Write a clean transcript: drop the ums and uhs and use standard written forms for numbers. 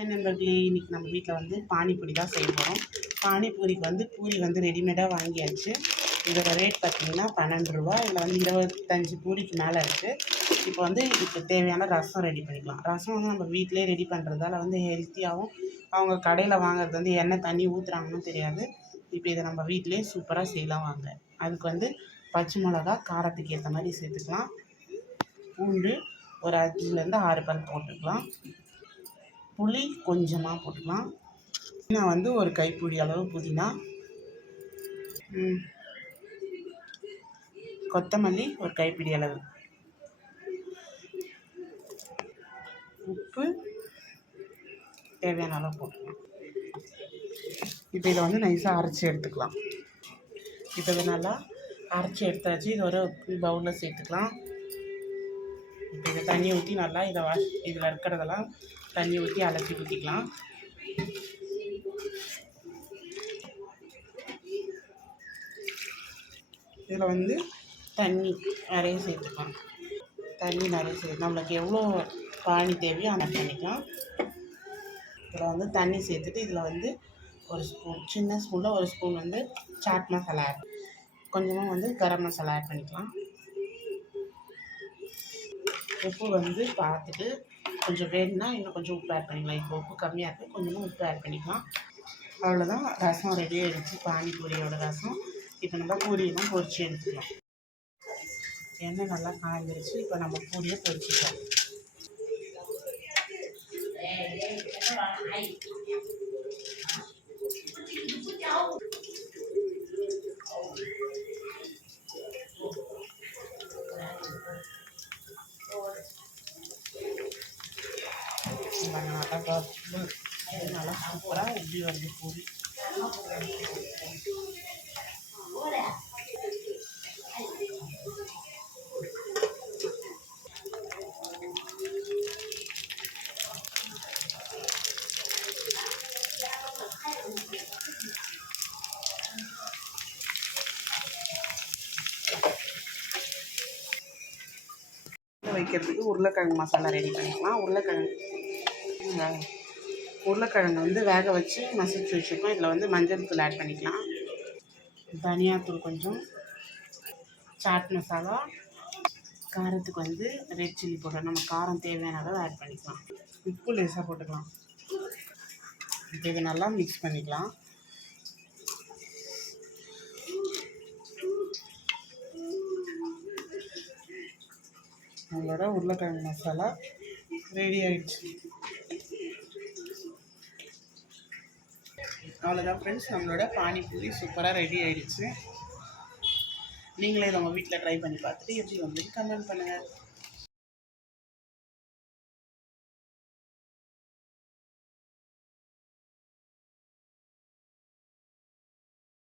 நண்பர்களே, இன்றைக்கி நம்ம வீட்டில் வந்து பானிபூரி தான் செய்ய போகிறோம். பானிபூரிக்கு வந்து பூரி வந்து ரெடிமேடாக வாங்கியாச்சு. இதோட ரேட் பார்த்திங்கன்னா 12 ரூபா. இதில் வந்து 25 பூரிக்கு மேலே இருக்குது. இப்போ வந்து இதுக்கு தேவையான ரசம் ரெடி பண்ணிக்கலாம். ரசம் வந்து நம்ம வீட்டிலே ரெடி பண்ணுறதால வந்து ஹெல்த்தியாகவும், அவங்க கடையில் வாங்குறது வந்து எண்ணெய் தண்ணி ஊற்றுறாங்கன்னு தெரியாது. இப்போ இதை நம்ம வீட்டிலே சூப்பராக செய்யலாம் வாங்க. அதுக்கு வந்து பச்சை மிளகா காரத்துக்கு ஏற்ற மாதிரி சேர்த்துக்கலாம். பூண்டு ஒரு 5லேருந்து 6 பல் போட்டுக்கலாம். புளி கொஞ்சமாக போட்டுக்கலாம். புதினா வந்து ஒரு கைப்பிடி அளவு புதினா, கொத்தமல்லி ஒரு கைப்பிடி அளவு, உப்பு தேவையான அளவு போட்டுக்கலாம். இப்போ இதை வந்து நைஸாக அரைச்சி எடுத்துக்கலாம். இப்போ இதை நல்லா அரைச்சி எடுத்தாச்சு. இது ஒரு பவுலில் சேர்த்துக்கலாம். இப்போ இதை தண்ணி ஊற்றி நல்லா இதில் இருக்கிறதெல்லாம் தண்ணி ஊற்றி அலசி ஊற்றிக்கலாம். இதில் வந்து தண்ணி நிறைய சேர்த்துக்கலாம். தண்ணி நிறைய சேர்த்து நம்மளுக்கு எவ்வளோ பானி தேவையோ அதை பண்ணிக்கலாம். இதில் வந்து தண்ணி சேர்த்துட்டு இதில் வந்து ஒரு ஸ்பூன், சின்ன ஸ்பூனில் ஒரு ஸ்பூன் வந்து சாட் மசாலா ஆட், கொஞ்சமாக வந்து கரம் மசாலா ஆட் பண்ணிக்கலாம். உப்பு வந்து பார்த்துட்டு கொஞ்சம் வேணும்னா இன்னும் கொஞ்சம் உப்பு ஆட் பண்ணிக்கலாம். இப்போ உப்பு கம்மியாக இருக்குது, கொஞ்சமாக உப்பு ஆட் பண்ணிக்கலாம். அவ்வளோதான், ரசம் ரெடி ஆகிடுச்சு. பானிபூரியோட ரசம். இப்போ நம்ம பூரியெல்லாம் பொரிச்சு எடுத்துக்கலாம். எண்ணெய் நல்லா காய்ஞ்சிருச்சு. இப்போ நம்ம பூரியை பொரிச்சிக்கலாம். நல்லா சூப்பராக உப்பி வருது பூரி. வைக்கிறதுக்கு உருளைக்கிழங்கு மசாலா ரெடி பண்ணிக்கலாம். உருளைக்கிழங்கு வந்து வேக வச்சு மசிச்சு வச்சுருக்கோம். இதில் வந்து மஞ்சள் தூள் ஆட் பண்ணிக்கலாம். தனியாத்தூள் கொஞ்சம், சாட் மசாலா, காரத்துக்கு வந்து ரெட் சில்லி பவுடர், நம்ம காரம் தேவையான அளவு ஆட் பண்ணிக்கலாம். உப்பு லேசாக போட்டுக்கலாம். இப்போ இதை நல்லா மிக்ஸ் பண்ணிக்கலாம். நம்மளோட உருளைக்கிழங்கு மசாலா ரெடி ஆகிடுச்சு. அவ்வளோதான் ஃப்ரெண்ட்ஸ், நம்மளோட பானிபூரி சூப்பராக ரெடி ஆகிடுச்சு. நீங்களே இதை உங்கள் வீட்டில் ட்ரை பண்ணி பார்த்துட்டு எப்படி வந்து கமெண்ட் பண்ணுங்கள்.